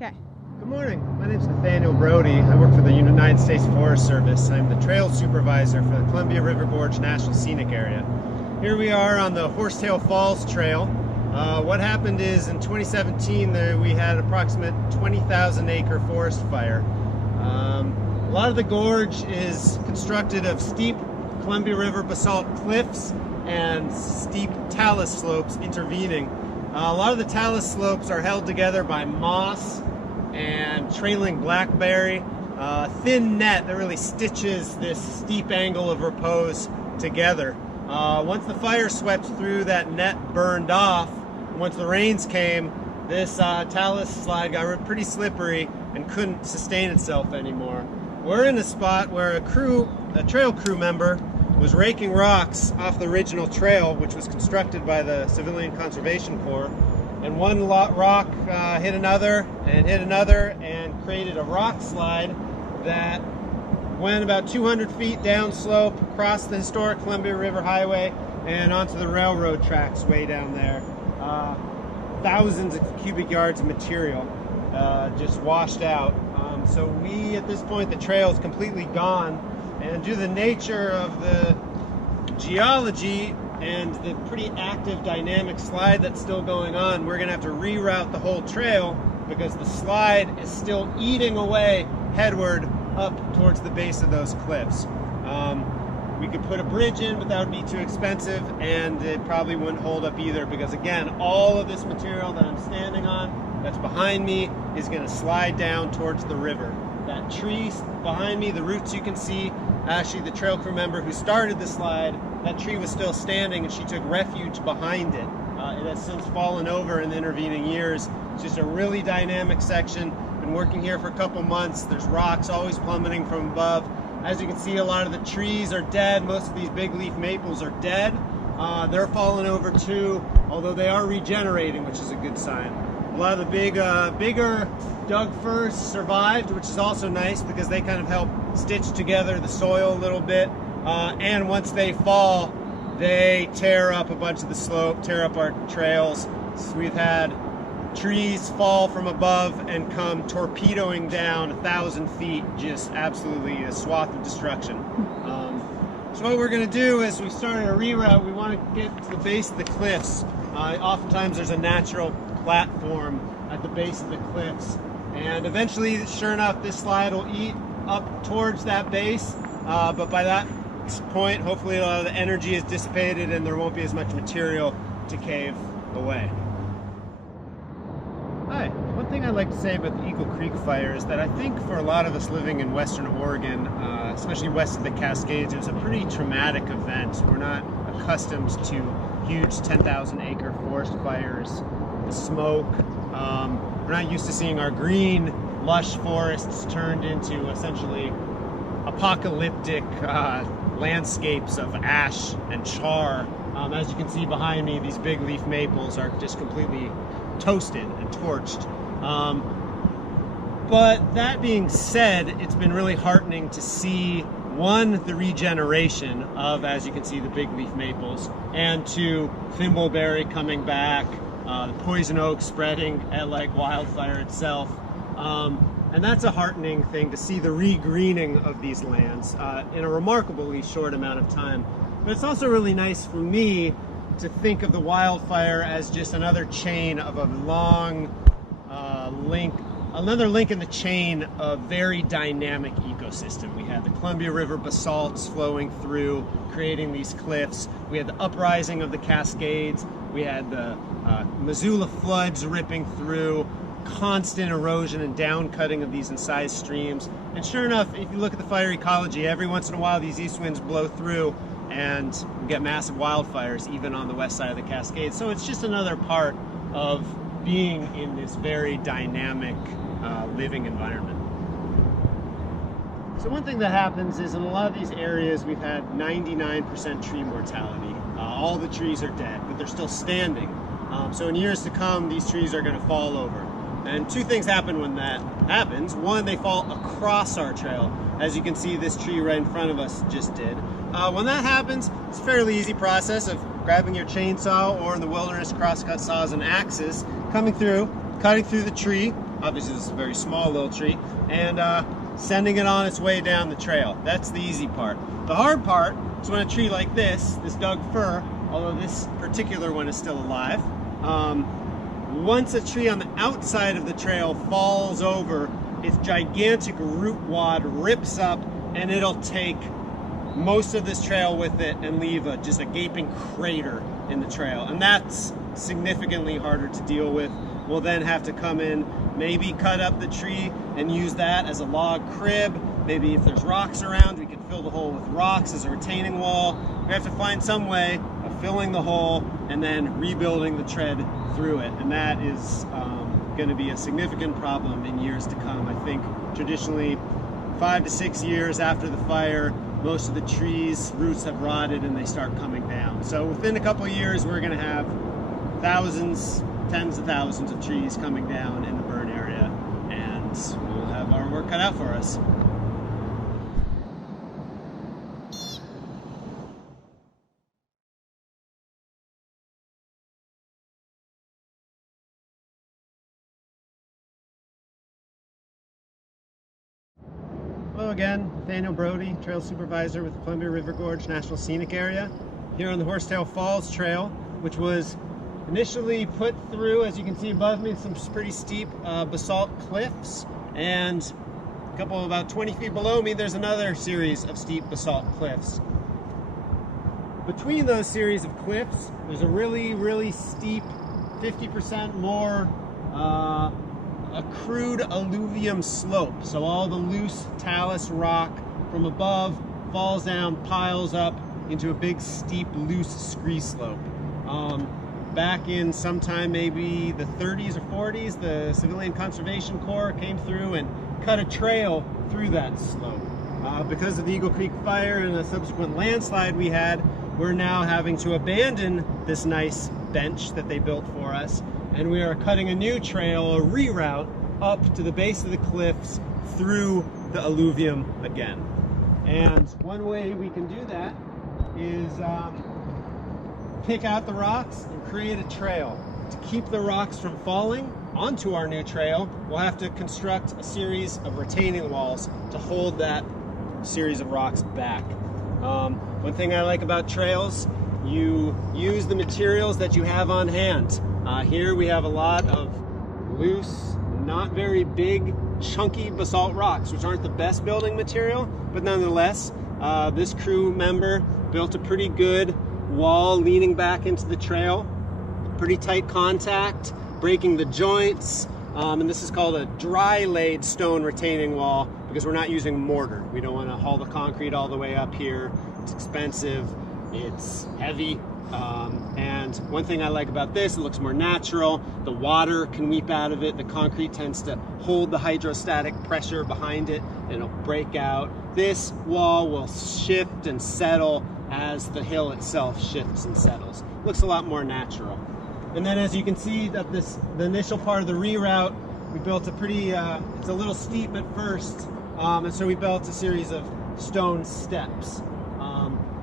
Okay. Good morning. My name is Nathaniel Brody. I work for the United States Forest Service. I'm the trail supervisor for the Columbia River Gorge National Scenic Area. Here we are on the Horsetail Falls Trail. What happened is in 2017 we had approximate 20,000 acre forest fire. A lot of the gorge is constructed of steep Columbia River basalt cliffs and steep talus slopes intervening. A lot of the talus slopes are held together by moss and trailing blackberry, thin net that really stitches this steep angle of repose together. Once the fire swept through, that net burned off. Once the rains came, this talus slide got pretty slippery and couldn't sustain itself anymore. We're in a spot where a trail crew member was raking rocks off the original trail, which was constructed by the Civilian Conservation Corps. And one rock hit another and created a rock slide that went about 200 feet downslope, across the historic Columbia River Highway and onto the railroad tracks way down there. Thousands of cubic yards of material just washed out. So at this point, the trail is completely gone. And due to the nature of the geology and the pretty active dynamic slide that's still going on, we're going to have to reroute the whole trail because the slide is still eating away headward up towards the base of those cliffs. We could put a bridge in, but that would be too expensive, and it probably wouldn't hold up either because, again, all of this material that I'm standing on that's behind me is going to slide down towards the river. That tree behind me, the roots you can see, actually the trail crew member who started the slide, that tree was still standing and she took refuge behind it. It has since fallen over in the intervening years. It's just a really dynamic section. Been working here for a couple months. There's rocks always plummeting from above. As you can see, a lot of the trees are dead. Most of these big leaf maples are dead. They're falling over too, although they are regenerating, which is a good sign. A lot of the bigger R.O.V.E.R.S survived, which is also nice because they kind of help stitch together the soil a little bit. And once they fall, they tear up a bunch of the slope, tear up our trails. So we've had trees fall from above and come torpedoing down 1,000 feet, just absolutely a swath of destruction. So what we're going to do is we started a reroute. We want to get to the base of the cliffs. Oftentimes there's a natural platform at the base of the cliffs, and eventually, sure enough, this slide will eat up towards that base, but by that point, hopefully a lot of the energy is dissipated and there won't be as much material to cave away. Hi. One thing I'd like to say about the Eagle Creek fire is that I think for a lot of us living in Western Oregon, especially west of the Cascades, it was a pretty traumatic event. We're not accustomed to huge 10,000 acre forest fires, the smoke. We're not used to seeing our green, lush forests turned into essentially apocalyptic landscapes of ash and char. As you can see behind me, these big leaf maples are just completely toasted and torched. But that being said, it's been really heartening to see, one, the regeneration of, as you can see, the big leaf maples, and two, thimbleberry coming back, the poison oak spreading like wildfire itself. And that's a heartening thing to see, the regreening of these lands in a remarkably short amount of time. But it's also really nice for me to think of the wildfire as just another chain of a long another link in the chain of very dynamic ecosystem. We had the Columbia River basalts flowing through, creating these cliffs. We had the uprising of the Cascades. We had the Missoula floods ripping through, constant erosion and down cutting of these incised streams. And sure enough, if you look at the fire ecology, every once in a while these east winds blow through and we get massive wildfires even on the west side of the Cascades. So it's just another part of being in this very dynamic living environment. So one thing that happens is in a lot of these areas we've had 99% tree mortality. All the trees are dead, but they're still standing. So in years to come, these trees are going to fall over. And two things happen when that happens. One, they fall across our trail. As you can see, this tree right in front of us just did. When that happens, it's a fairly easy process of grabbing your chainsaw or in the wilderness crosscut saws and axes, coming through, cutting through the tree, obviously this is a very small little tree, and sending it on its way down the trail. That's the easy part. The hard part is when a tree like this Doug fir, although this particular one is still alive, once a tree on the outside of the trail falls over, its gigantic root wad rips up, and it'll take most of this trail with it and leave just a gaping crater in the trail. And that's significantly harder to deal with. We'll then have to come in, maybe cut up the tree and use that as a log crib. Maybe if there's rocks around, we can fill the hole with rocks as a retaining wall. We have to find some way of filling the hole and then rebuilding the tread through it. And that is going to be a significant problem in years to come. I think traditionally 5 to 6 years after the fire, most of the trees' roots have rotted and they start coming down. So within a couple of years, we're going to have thousands, tens of thousands of trees coming down in the burn area, and we'll have our work cut out for us. Hello again, Nathaniel Brody, Trail Supervisor with the Columbia River Gorge National Scenic Area, here on the Horsetail Falls Trail, which was initially put through, as you can see above me, some pretty steep basalt cliffs, and a couple about 20 feet below me, there's another series of steep basalt cliffs. Between those series of cliffs, there's a really steep, 50% more accrued alluvium slope. So all the loose talus rock from above falls down, piles up into a big steep loose scree slope. Back in sometime maybe the 30s or 40s, the Civilian Conservation Corps came through and cut a trail through that slope. Because of the Eagle Creek fire and a subsequent landslide we had, we're now having to abandon this nice bench that they built for us, and we are cutting a new trail, a reroute, up to the base of the cliffs through the alluvium again. And one way we can do that is pick out the rocks and create a trail. To keep the rocks from falling onto our new trail, we'll have to construct a series of retaining walls to hold that series of rocks back. One thing I like about trails, you use the materials that you have on hand. Here we have a lot of loose, not very big, chunky basalt rocks, which aren't the best building material, but nonetheless, this crew member built a pretty good wall leaning back into the trail, pretty tight contact, breaking the joints, and this is called a dry laid stone retaining wall because we're not using mortar. We don't want to haul the concrete all the way up here. It's expensive, it's heavy, and one thing I like about this, it looks more natural. The water can weep out of it. The concrete tends to hold the hydrostatic pressure behind it and it'll break out. This wall will shift and settle as the hill itself shifts and settles. Looks a lot more natural. And then as you can see that the initial part of the reroute, we built a pretty, it's a little steep at first, and so we built a series of stone steps.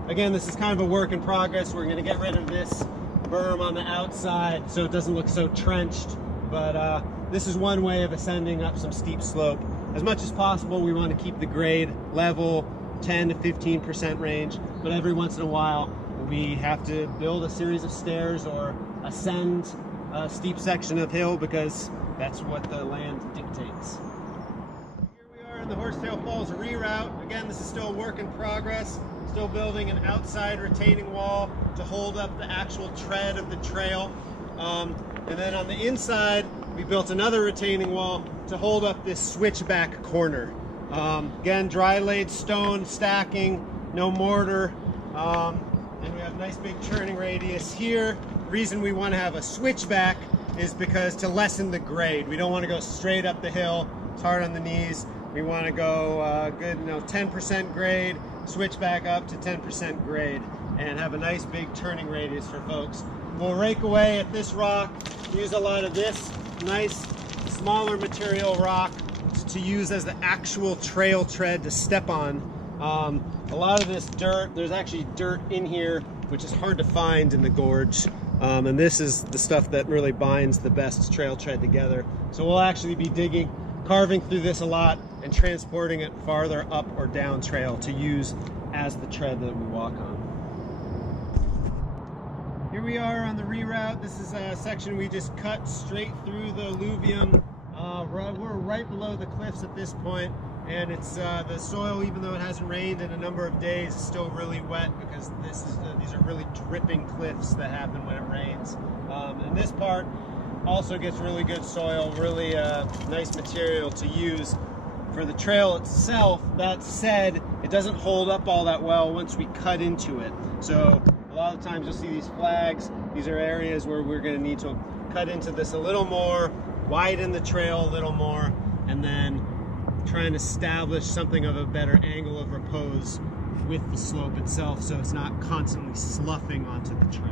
Again, this is kind of a work in progress. We're going to get rid of this berm on the outside so it doesn't look so trenched, but this is one way of ascending up some steep slope. As much as possible, we want to keep the grade level, 10 to 15% range, but every once in a while we have to build a series of stairs or ascend a steep section of hill because that's what the land dictates. Here we are in the Horsetail Falls reroute. Again, this is still a work in progress. Still building an outside retaining wall to hold up the actual tread of the trail. And then on the inside, we built another retaining wall to hold up this switchback corner. Again, dry laid stone stacking, no mortar, and we have a nice big turning radius here. The reason we want to have a switchback is because to lessen the grade. We don't want to go straight up the hill. It's hard on the knees. We want to go good, 10% grade, switch back up to 10% grade, and have a nice big turning radius for folks. We'll rake away at this rock, use a lot of this nice smaller material rock to use as the actual trail tread to step on. A lot of this dirt, there's actually dirt in here which is hard to find in the gorge. And this is the stuff that really binds the best trail tread together. So we'll actually be carving through this a lot and transporting it farther up or down trail to use as the tread that we walk on. Here we are on the reroute. This is a section we just cut straight through the alluvium. We're right below the cliffs at this point, and it's the soil, even though it hasn't rained in a number of days, is still really wet because these are really dripping cliffs that happen when it rains. And this part also gets really good soil, really nice material to use for the trail itself. That said, it doesn't hold up all that well once we cut into it. So a lot of times you'll see these flags. These are areas where we're going to need to cut into this a little more, widen the trail a little more, and then try and establish something of a better angle of repose with the slope itself so it's not constantly sloughing onto the trail.